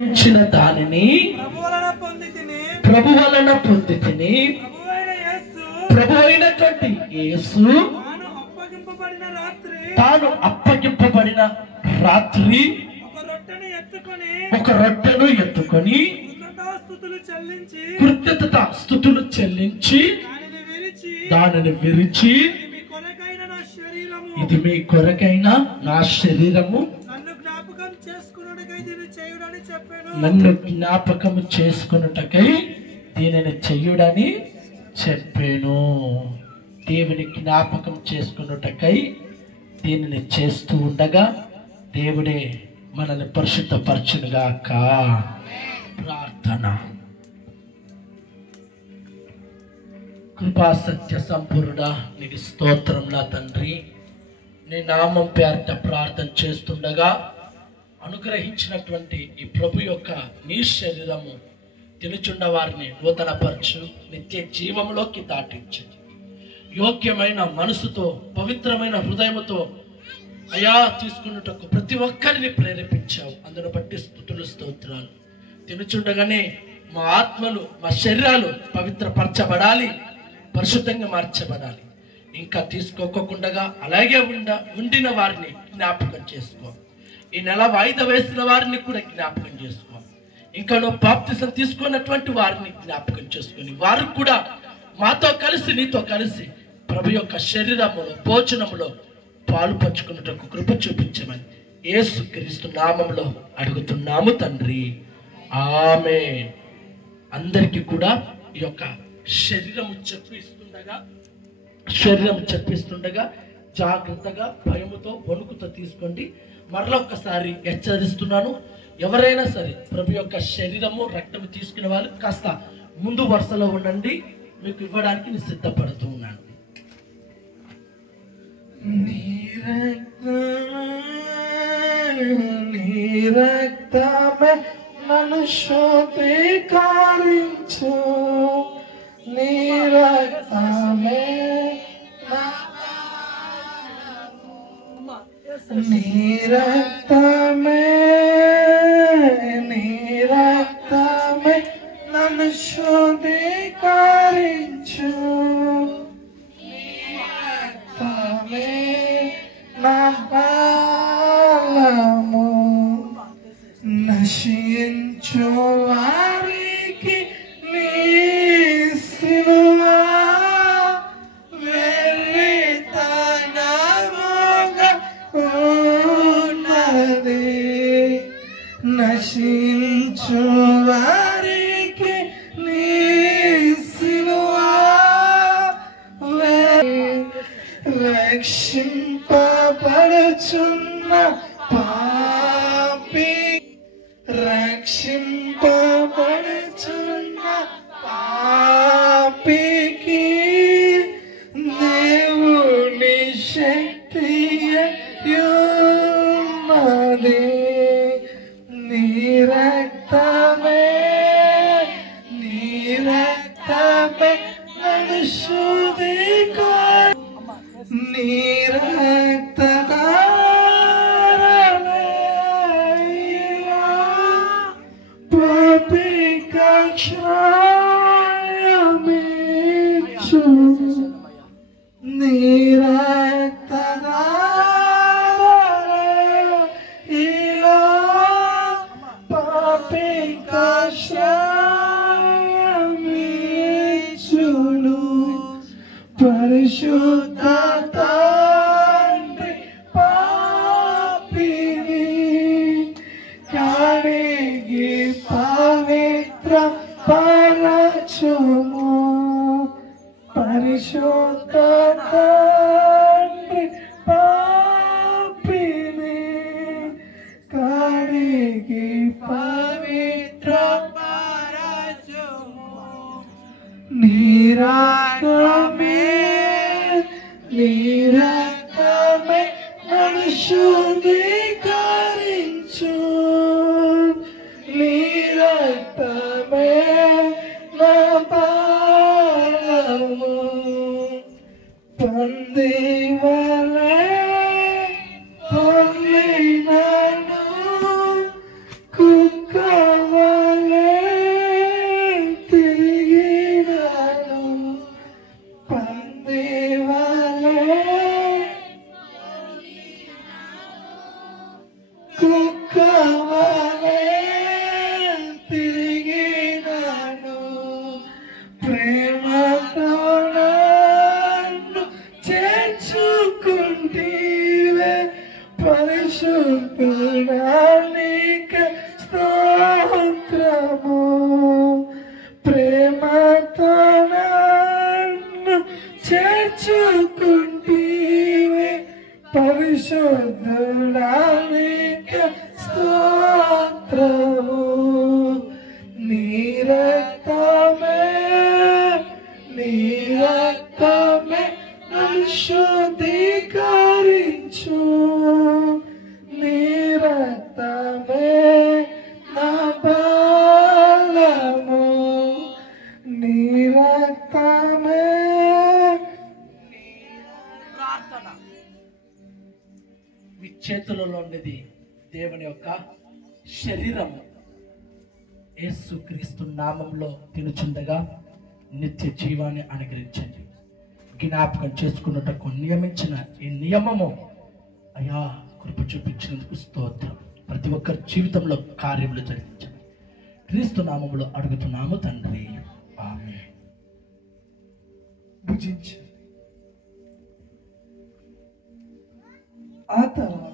ఇచ్చిన దానిని ప్రభు వలన పొందితిని. ప్రభు అయినటువంటి యేసు తాను అప్పగింపబడిన రాత్రి ఒక రొట్టెను ఎత్తుకొని కృతజ్ఞత స్తుతులు చెల్లించి దానిని విరిచి, ఇది మీ కొరకైన నా శరీరము, నన్ను జ్ఞాపకం చేసుకున్నటకై దీనిని చెయ్యుడని చెప్పాను. దేవుని జ్ఞాపకం చేసుకున్నటకై దీనిని చేస్తూ ఉండగా దేవుడే మనల్ని పరిశుద్ధపరచునుగాక. ప్రార్థన. కృపా సత్య సంపూర్ణుడా, నీకు స్తోత్రం నా తండ్రి. నీ నామం పేరిట ప్రార్థన చేస్తుండగా అనుగ్రహించినటువంటి ఈ ప్రభు యొక్క నీ శరీరము తినుచున్న వారిని నూతనపరచు, నిత్య జీవంలోకి దాటించు. యోగ్యమైన మనసుతో, పవిత్రమైన హృదయముతో అయా తీసుకున్నటకు ప్రతి ఒక్కరిని ప్రేరేపించావు. అందును బట్టి స్తుతులు, స్తోత్రాలు. తినుచుండగానే మా ఆత్మలు, మా శరీరాలు పవిత్రపరచబడాలి, పరిశుద్ధంగా మార్చబడాలి. ఇంకా తీసుకోకుండా అలాగే ఉండిన వారిని జ్ఞాపకం చేసుకో. ఈ నెల వాయిదా వేసిన వారిని కూడా జ్ఞాపకం చేసుకో. ఇంకా నువ్వు బాప్తిసం తీసుకున్నటువంటి వారిని జ్ఞాపకం చేసుకొని వారు కూడా మాతో కలిసి, నీతో కలిసి ప్రభు యొక్క శరీరములో, భోజనములో పాలు పంచుకున్నటకు కృప చూపించమని యేసుక్రీస్తు నామములో అడుగుతున్నాము తండ్రి. ఆమేన్. అందరికీ కూడా ఈ యొక్క శరీరం చెప్పిస్తుండగా జాగ్రత్తగా, భయముతో, వణుకుతో తీసుకోండి. మరలా ఒక్కసారి హెచ్చరిస్తున్నాను, ఎవరైనా సరే ప్రభు యొక్క శరీరము, రక్తము తీసుకునే వాళ్ళు కాస్త ముందు వరుసలో ఉండండి. మీకు ఇవ్వడానికి నేను సిద్ధపడుతూ ఉన్నాను. నీ రక్తమే నన్ను శుద్ధీకరించు, నీ రక్తమే నీ రక్తమే నన్ను శుద్ధీకరించు, నీ రక్తమే నా బలము. నశించు వారికి నీ సిలువ వెర్రితనముగా ఉన్నది. నశించు వారికి నీ సిలువ రక్షింపబడుచున్న పాపి, రక్షింపబడుచున్న పాపికి దేవుని శక్తి ఉన్నది. నీ రక్తమే నన్ను శుద్ధీకరించు, నీ రక్తధారలే పాపికి క్షయమిచ్చు, నీ రక్తధారలే పాపికి క్షయమిచ్చును. పరిశుద్ధ తండ్రి పాపిని కడిగి పవిత్ర పరచుము. పరిశుద్ధ తండ్రి పాపిని కడిగి పవిత్ర పరచుము. నీ రక్తమే నన్ను శుద్ధీకరించు, నీ రక్తమే నా బలము. పంది వలె పొందినను కుక్క యొక్క శరీరము యేసుక్రీస్తు నామంలో తినుచుండగా నిత్య జీవాన్ని అనుగ్రహించండి. జ్ఞాపకం చేసుకున్నటకు నియమించిన ఈ నియమము అయ్యా కృప చూపించినందుకు స్తోత్రం. ప్రతి ఒక్కరి జీవితంలో కార్యములు జరిగించండి. క్రీస్తు నామములో అడుగుతున్నాము తండ్రి, ఆమేన్. భుజించు. ఆ తర్వాత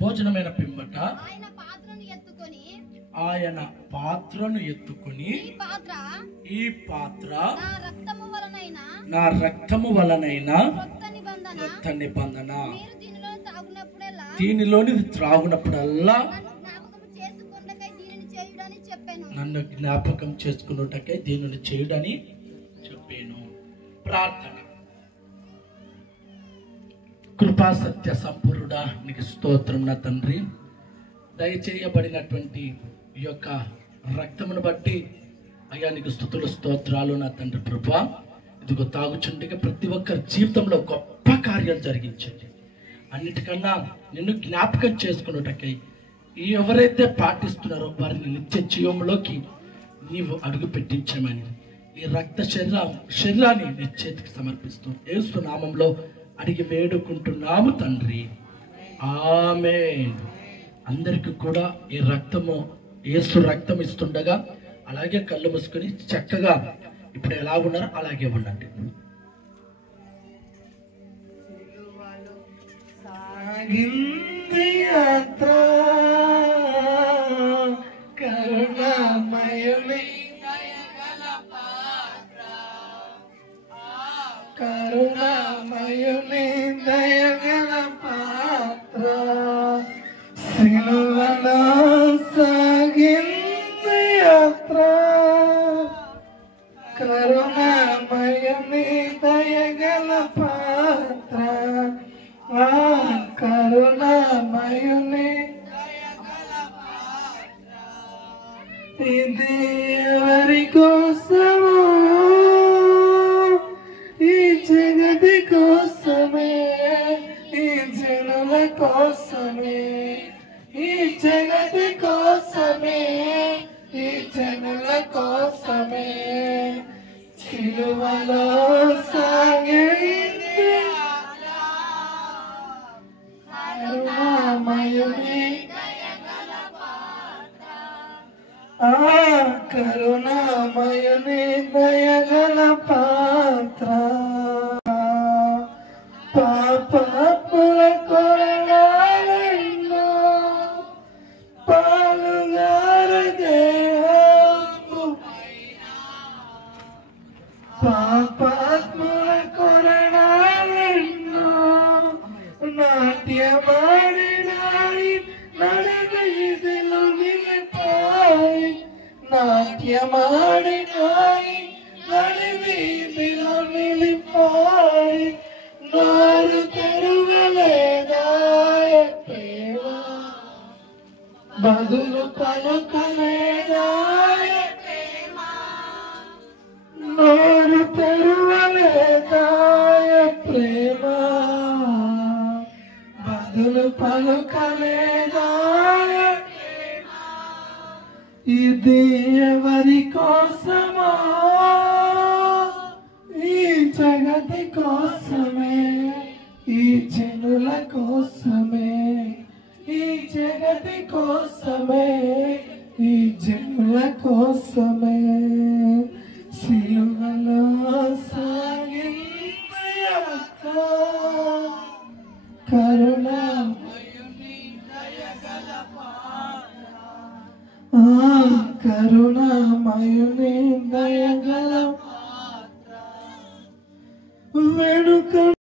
భోజనమైన పిమ్మట ఆయన పాత్రను ఎత్తుకొని ఈ పాత్ర నా రక్తము వలనైన కొత్త నిబంధన, దీనిలోని త్రాగునప్పుడల్లా నన్ను జ్ఞాపకం చేసుకున్నటకై దీనిని చేయుడని చెప్పాను. ప్రార్థన. కృపా సత్య సంపూర్ణుడా నీకు స్తోత్రం నా తండ్రి. దయచేయబడినటువంటి ఈ యొక్క రక్తమును బట్టి అయ్యా నీకు స్తుతులు స్తోత్రాలు నా తండ్రి. ప్రభువా ఇదిగో తాగుచుండగా ప్రతి ఒక్కరి జీవితంలో గొప్ప కార్యాలు జరిగించండి. అన్నిటికన్నా నిన్ను జ్ఞాపకం చేసుకున్నటకై ఎవరైతే పాటిస్తున్నారో వారిని నిత్య జీవంలోకి నీవు అడుగు పెట్టించమని ఈ రక్త శరీరాన్ని నీ చేతికి సమర్పిస్తూ యేసు నామంలో అడిగి వేడుకుంటున్నాము తండ్రి, ఆమేన్. అందరికీ కూడా ఈ రక్తము యేసు రక్తం ఇస్తుండగా అలాగే కళ్ళు మూసుకొని చక్కగా ఇప్పుడు ఎలా ఉన్నారో అలాగే ఉండండి. కరుణామయుని దయగల పాత్ర సిలువలో సాగింది యాత్ర. కరుణామయుని దయగల పాత్ర, కరుణామయుని ఇది ఎవరి కోసమో, ఈ జగతి కోసమే, ఈ జనుల కోసమే, ఈ జగతి కోసమే, ఈ జనుల కోసమే సిలువలో సాగింది కరుణామయుని కరుణామయుని దయగల పాత్ర. పాపముల కొరణాలెన్నో పాలుగార దేహము, పాపాత్ముల కొరణాలెన్నో నాట్యమాడినాయి నడివీధిలో నిలిపాయి, నాట్యమాడినాయి నడివీధిలో నిలిపాయి. నోరు తెరువలేదాయ ప్రేమ, బదులు పలుకలేదాయ ప్రేమ. నోరు తెరువలేదాయ ప్రేమ, బదులు పలుకలేదాయ ప్రేమ. ఇది ఎవరి కోసమో, ఈ జగతి కోసమే, ఈ జనుల కోసమే, ఈ జగతి కోసమే, ఈ జనుల కోసమే సిలువలో సాగింది యాత్ర. కరుణామయుని దయగల పాత్ర, కరుణామయుని దయగల పాత్ర వెనుక